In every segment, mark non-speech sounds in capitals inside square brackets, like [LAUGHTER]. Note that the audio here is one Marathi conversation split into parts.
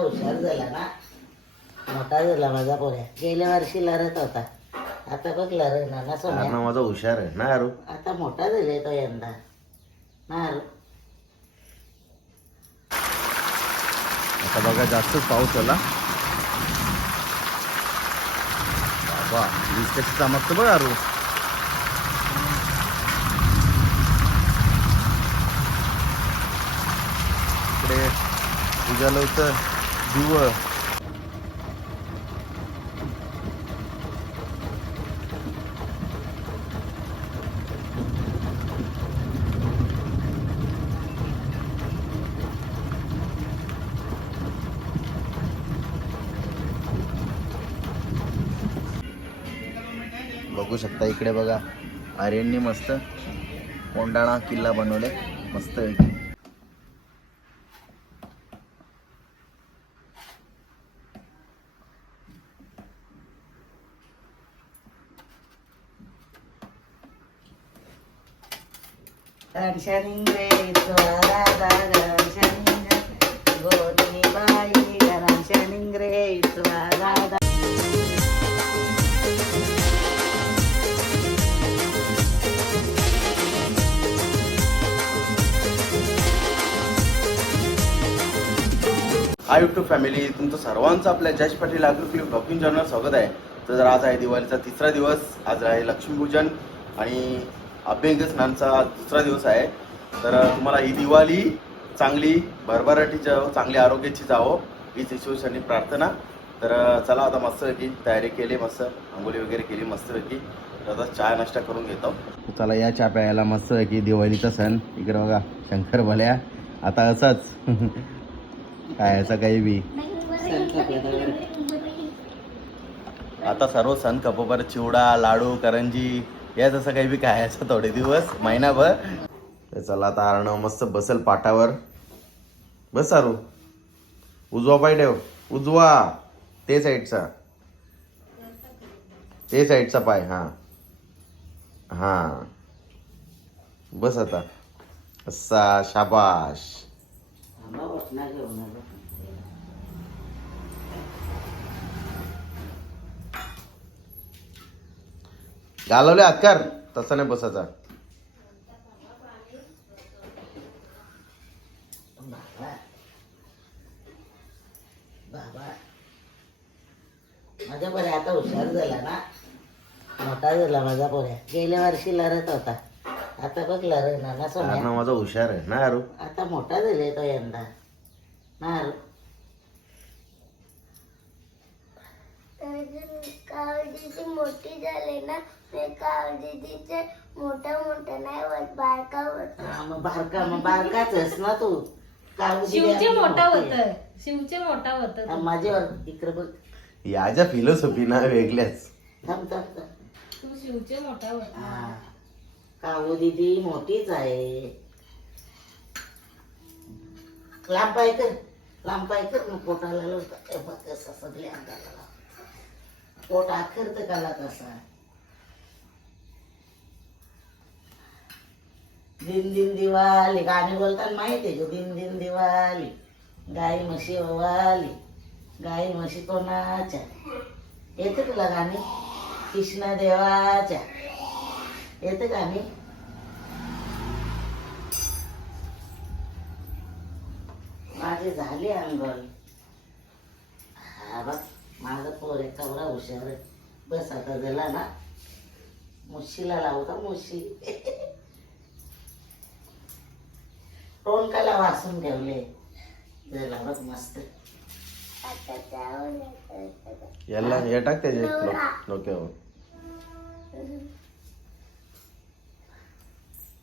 आता हुशार झाला ना. मोठा झाला माझा पोऱ्या गेल्या वर्षी लढत होता. आता बघ लढ ना ना सोन्या. माझा हुशार आहे ना अरू? आता मोठा झाले तो यंदा. ना अरे. आता बघा जास्तच पाऊस आला. बाबा वीज कशी चमकतं बघ अरू? इकडे उजालं होतं. दिव बघू शकता इकडे बघा आर्यनने मस्त कोंडाणा किल्ला बनवले मस्त पैकी घनशानिंग रे दादा घनशानिंग बाई रे दादा हाय युट्यूब फॅमिली तुमचं सर्वांचं आपल्या जयश पाटील आकृती ब्लॉकिंग चॅनल स्वागत आहे. तर आज आहे दिवाळीचा तिसरा दिवस आज आहे लक्ष्मीपूजन आणि अभ्यंग स्नानचा दुसरा दिवस आहे तर तुम्हाला ही दिवाळी चांगली भरभराटी जावं चांगली आरोग्याची जावं हीच ईश्वरशांनी प्रार्थना. तर चला आता मस्तपैकी तयारी केली मस्त आंघोळी वगैरे केली मस्तपैकी तर आता चहा नाश्ता करून घेतो. चला या चहा प्यायला मस्तपैकी दिवाळीचा सण. इकडे बघा शंकर भल्या. आता असाच. [LAUGHS] काय असं काही बी. आता सर्व सण कपोपर चिवडा लाडू करंजी या जसं काही बी काय असं थोडे दिवस महिनाभर. तर चला आता आरणव मस्त बसल पाटावर. बस सारू. उजवा पाय ठेव. उजवा. ते साईडचा. ते साईडचा पाय हा. हा. बस आता. असा शाबाश आंबा वटणा घेऊन आलो घालवले हात कर तसा नाही बसायचा माझ्या पोऱ्या आता हुशार झाला ना. मोठा झाला माझा पोऱ्या गेल्या वर्षी लढत होता. आता बघ लढ ना ना सोन्या. अरुणा माझा हुशार आहे ना अरू आता मोठा झाले तो यंदा. ना अरे. मोठी झाली ना. ते मोठा मोठा नाही होत बारका होत. हा, मग बारका मग बारकाच ना तू. काळजी शिवचे मोठा. होत. शिवचे मोठा होत हा, माझ्यावर इकडे बघ. याच्या फिलॉसॉफी ना वेगळ्याच. थांब थांब थांब. तू शिवचे मोठा होत. हा. कावू दिदी मोठीच आहे. लांब पाय कर. लांब पाय कर. मग पोटाला लावतं. बघ कसं सगळ्या अंगाला लावतं. पोट आखरत काला तसा. दिन दिन दिवाळी गाणी बोलताना माहिती आहे दिन दिन दिवाळी गाई म्हशी ओवाली गाई म्हशी कोणाच्या? येते तुला गाणी? कृष्ण देवाच्या. येते गाणी? माझी झाली अंगोल हा बघ माझं पोर एक कवडा हुशार आहे. बस आता झाला ना. मुशीला लावता मुशी. [LAUGHS] टोनकाला वाचून ठेवले. बघ मस्त. याला हे टाक त्याचे डोक- डोक्यावर.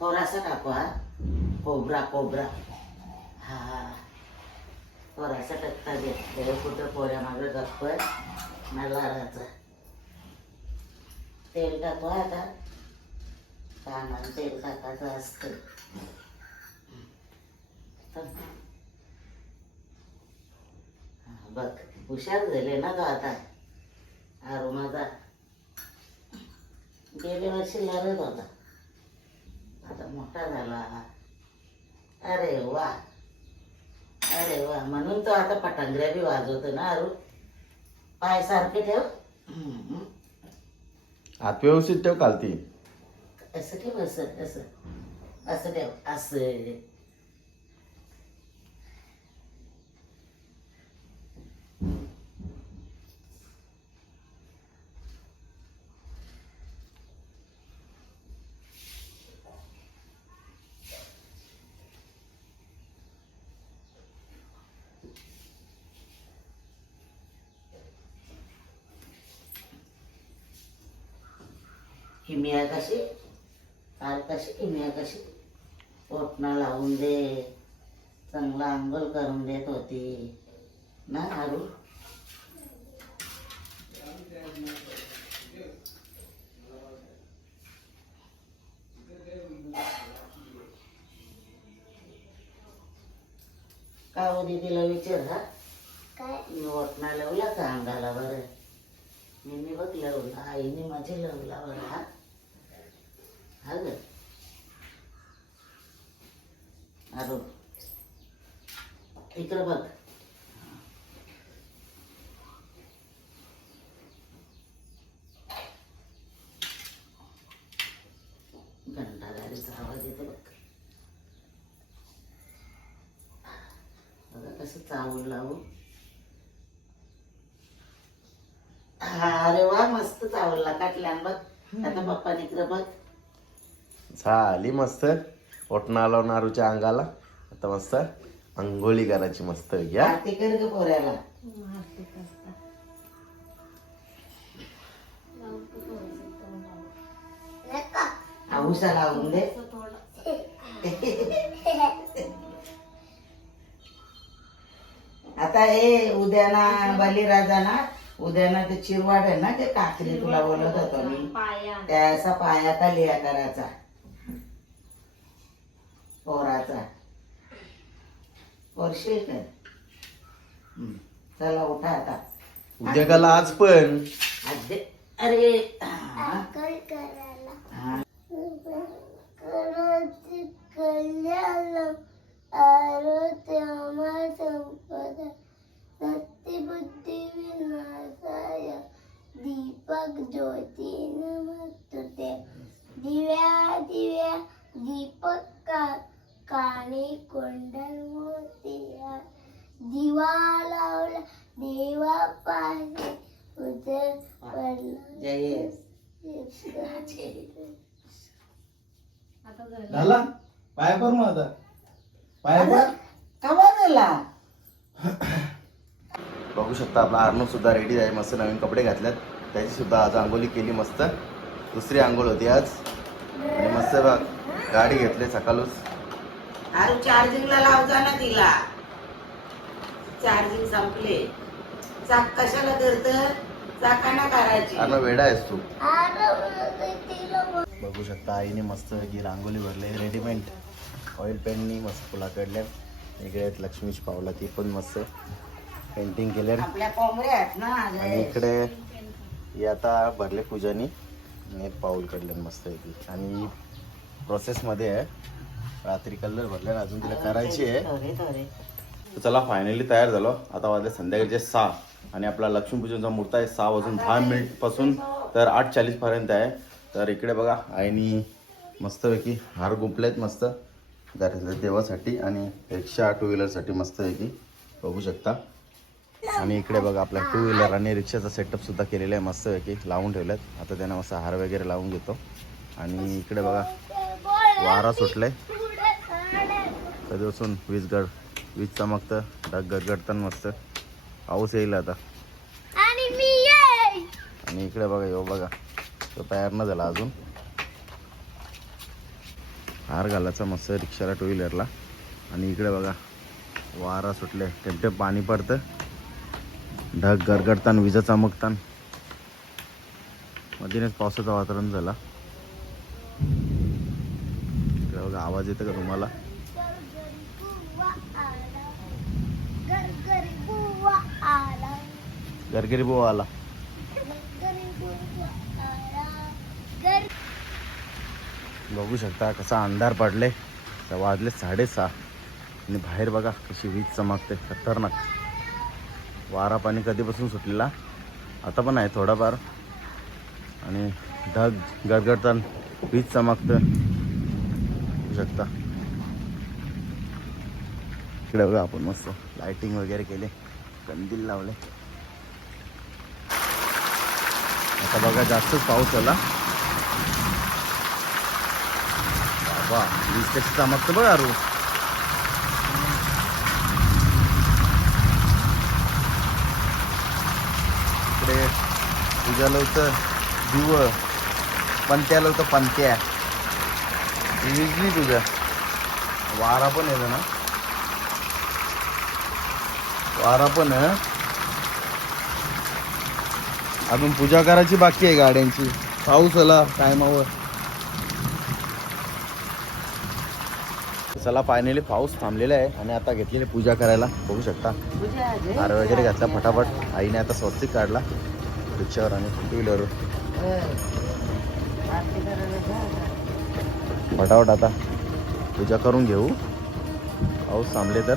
थोडासा टाकू हा? कोबरा कोबरा. हा थोडासा टक्का दे. देव कुठं पोऱ्या मागं गप्प नलाराचा तेल टाकू हा आता. कानाला तेल टाकायचं असतं. बघ हुशार झाले ना तो आता. आरू माझा गेल्या वर्षी लढत होता. आता मोठा झाला. अरे वा. अरे वा. म्हणून तो आता पटांगऱ्या बी वाजवतो ना अरू. पाय सारखे ठेव. हात व्यवस्थित ठेव कालती असं ठेव असं असं. असं ठेव असं. किमिया कशी काल कशी किमिया कशी पोटना लावून दे चांगला आंघोळ करून देत होती. ना आरू? का हो दीदीला विचार हा? काय? मी ओटणा लावला का अंगाला बरं? मी मी बघ लावला आईने माझे लावला बरं हा? हा अरे इकडं बघ. घंटागाडीचा आवाज येतो बघ. बघा कसं चावून लावून हा, अरे वा मस्त चावला. काटल्यान बघ. आता पप्पा इकडं बघ. झाली मस्त. ओटणं आलो नारूच्या अंगाला. आता मस्त अंघोळी करायची मस्त घ्या पोऱ्याला. लावून दे. आता हे उद्या ना बलिराजा ना उद्या ना ते चिरवाड आहे ना ते काकरी तुला बोलत होतो मी. पाया. त्या असा पायाचा लिया करायचा. पोराचा पोरशील का हम्म. चला उठा आता. उद्या काला आज पण? अरे हा, आकल करायला. हा. करोति कल्याण आरोग्यमा संपद सत्य बुद्धी विनाशाय दीपक ज्योती नमस्तुते दिव्या दिव्या दीपक का काने कोंडल मोतिया दिवा लावला देवा पाहे उदर पडला जय आता झालं झाला पाय पर मग आता पाय पर कवा गेला बघू शकता आपला अर्णव सुद्धा रेडी आहे मस्त नवीन कपडे घातल्यात. त्याची सुद्धा आज आंघोळी केली मस्त. दुसरी आंघोळ होती आज. आणि मस्त गाडी घेतली सकाळूच. अरे चार्जिंगला ना तिला. चार्जिंग संपले. चाक कशाला करत चाकाना करायची. अर्णव वेडा आहेस तू. बघू शकता आईने मस्त की रांगोळी भरले रेडीमेड ऑइल पेननी मस्त फुला काढल्या इकडे आहेत लक्ष्मीची पावला ती पण मस्त. पेंटिंग केल्या आपल्या ना आणि. इकडे हे आता भरले पूजानी. आणि पाऊल काढले मस्त पैकी. आणि प्रोसेसमध्ये आहे. रात्री कलर भरले अजून तिला करायची आहे. तर चला फायनली तयार झालो. आता वाजले संध्याकाळचे सहा. आणि आपला लक्ष्मीपूजनचा मुहूर्त आहे सहा वाजून दहा मिनिटपासून. तर आठ चाळीस पर्यंत आहे. तर इकडे बघा आईनी मस्तपैकी हार गुंपलेत मस्त. घरातल्या देवासाठी आणि रिक्षा टू व्हीलरसाठी मस्तपैकी बघू शकता. आणि इकडे बघा आपला टू व्हीलर आणि रिक्षाचा सेटअप सुद्धा केलेला आहे मस्तपैकी लावून ठेवल्यात आता त्यांना मस्त हार वगैरे लावून घेतो. आणि इकडे बघा वारा सुटलाय. कधीपासून वीज गड वीज चमकतं ढग गडगडतं मस्त. पाऊस येईल आता. आणि इकडे बघा यो बघा तो तयार न झाला अजून. हार घालायचा मस्त रिक्षाला टू व्हीलरला आणि इकडे बघा वारा सुटले टेमटे पाणी पडतं. ढग गरगडतान विजा चमकतान. मधीनच पावसाचं वातावरण झाला. बघा आवाज येतो का तुम्हाला? गरगरी बुवा आला. बघू शकता कसा अंधार पडले. तर वाजले साडेसहा. आणि बाहेर बघा कशी वीज चमकते. खतरनाक. वारा पाणी कधीपासून सुटलेला? आता पण आहे थोडाफार. आणि ढग गडगडतान वीज चमकतं शकता. इकडे बघा आपण मस्त लाइटिंग वगैरे केले. कंदील लावले. आता बघा जास्तच पाऊस आला बाबा वीज कशी चमकतं बघा रू इकडे पूजाला होतं दिव पंत्याला होतं पंत्या. विजली तुझ्या वारा पण येतो ना. वारा पण अजून पूजा करायची बाकी आहे गाड्यांची. पाऊस आला टायमावर चला फायनली पाऊस थांबलेला आहे आणि आता घेतलेली पूजा करायला. बघू शकता. हार वगैरे घातला फटाफट. आईने आता स्वस्तिक काढला. आणि टू व्हीलर आता. फटाफट आता. पूजा करून घेऊ. पाऊस थांबले तर.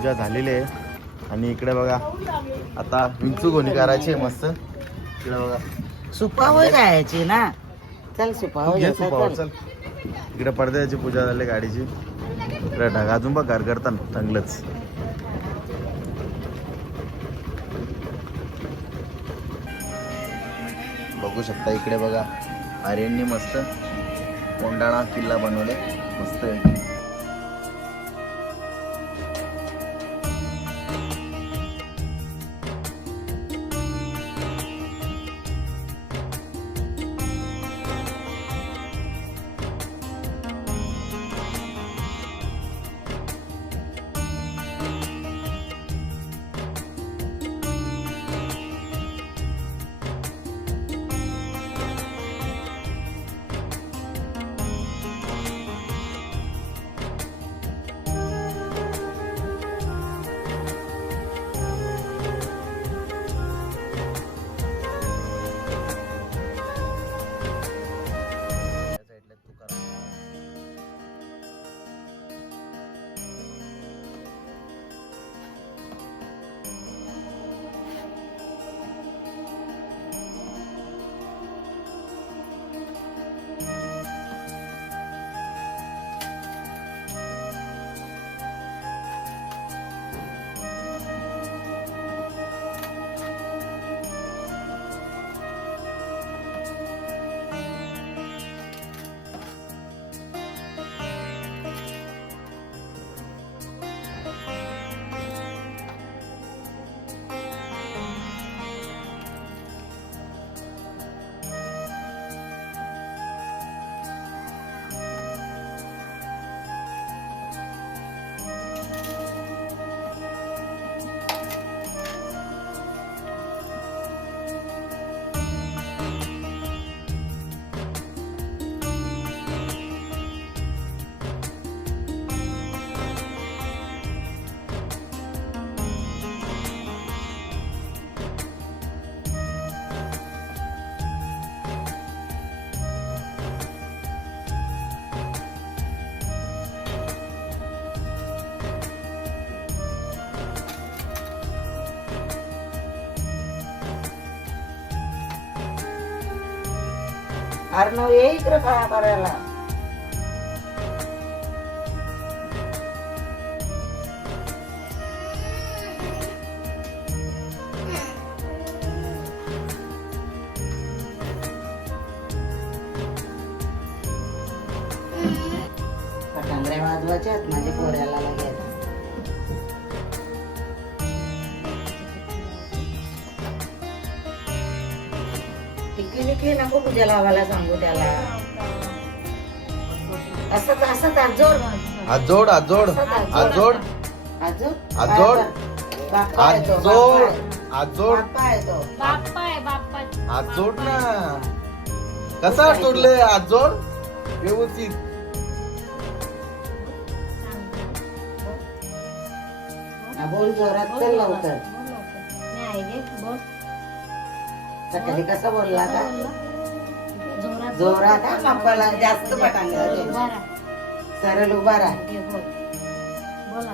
पूजा झालेली आहे. आणि इकडे बघा आता विंचू गोणी करायची मस्त. इकडे बघा. सुपावर जायची ना? चल सुपावर सुपावर, चल. इकडे पडद्याची पूजा झाली गाडीची. इकडे ढग अजून बघ घर करताना चांगलंच बघू शकता इकडे बघा आर्यांनी मस्त कोंडाणा किल्ला बनवले. मस्त अर्णव ये इकडे काय करायला पटांगऱ्या वाजवायच्या आहेत माझ्या पोऱ्याला लागेल. टिकली नको तुझ्या लावायला सांगू त्याला. असंच असंच आजोड आजोड आजोड? बाप्पा हात येतो जोड हात जोड. बाप्पा येतो. बाप्पा आहे बाप्पा. हात जोड ना. कसा हात जोडले हात जोड? व्यवस्थित. हा, बोल जोरात चल लवकर. नाही रे सकाळी कसा बोलला का जोरात हा बाप्पाला जास्त राहा. सरळ उभा राहा. बोल.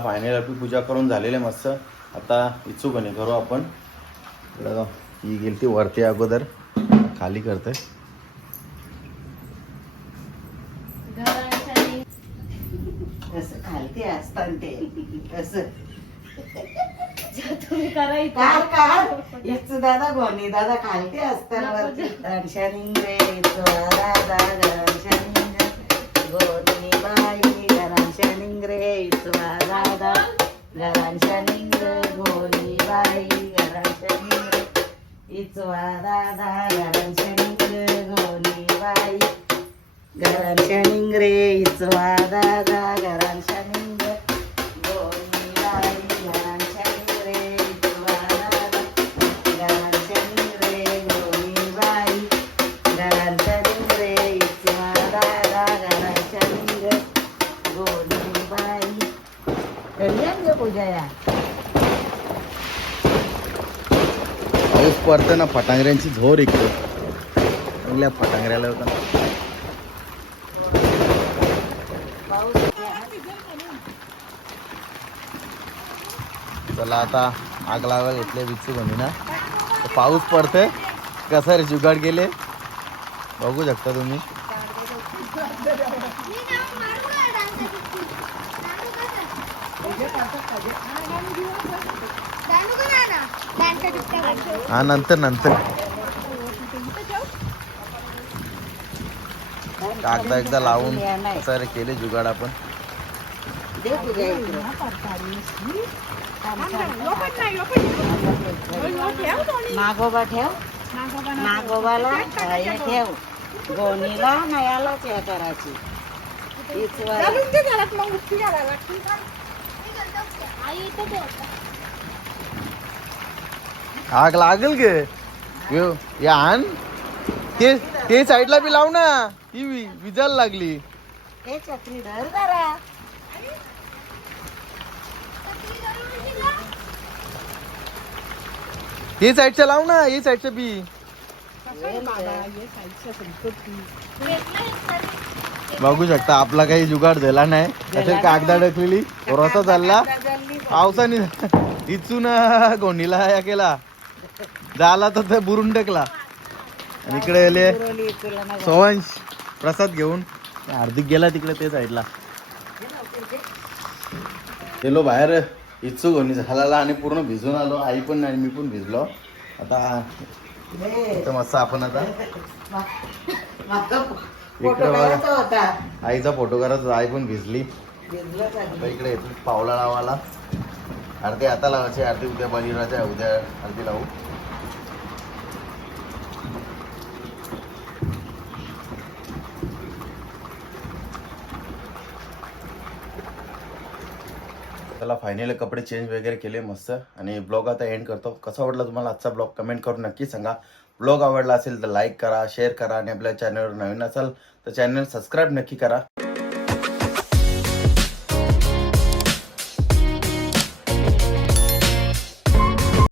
फायनल आपली पूजा करून झालेली आहे मस्त. आता इच्छुक आहे करू आपण. ही गेली ती वरती अगोदर. खाली करते दादा गोनी. दादा खालती असतात रक्षानिंग रे दादा रक्षानिंग गोली बाई रक्षानिंग रे इचवा दादा घरांशानिंग गोनी गोली बाई घरांशानिंग रे. इचवा दादा घरांशानिंग गोनी पाऊस पडतं ना फटांगऱ्यांची झोर इकडे. चांगल्या फटांगऱ्याला होता. चला आता आग लावायला घेतले बिच्चू बनी ना. पाऊस पडते कसं रे जुगाड गेले बघू शकता तुम्ही. हा नंतर नंतर. कागदा एकदा लावून कसं रे केले जुगाड आपण. नागोबा ठेव. नागोबाला हे ठेव. गोणीला नयालाच हे करायची. आई. आग लागेल गे. आण. ते ते साईडला बी लाव ना. ही विजायला लागली. हे साईडच्या लाव ना हे साईडच्या बी. बघू शकता आपला काही जुगाड झाला नाही. त्याच्यात कागदा डकलेली रसा चालला. पावसाने [LAUGHS] इचून गोंडीला या केला. झाला तर ते बुरून टेकला आणि इकडे आले सोवंश. प्रसाद घेऊन. हार्दिक गेला तिकडे ते साईडला गेलो बाहेर. इच्छुक होणी झाला आणि पूर्ण भिजून आलो. आई पण नाही मी पण भिजलो. आता इथं मस्त आपण आता. इकडे आईचा फोटो करत आई पण भिजली. आता इकडे येतो पावला लावाला आरती आता लावायची आरती उद्या बळीराजा आहे उद्या आरती लावू. त्याला फायनली कपडे चेंज वगैरे केले मस्त. आणि ब्लॉग आता एंड करतो. कसा वाटला तुम्हाला आजचा ब्लॉग कमेंट करून नक्की सांगा. ब्लॉग आवडला असेल तर लाईक करा शेअर करा. आणि आपल्या चॅनलवर नवीन असाल तर चॅनल सबस्क्राईब नक्की करा.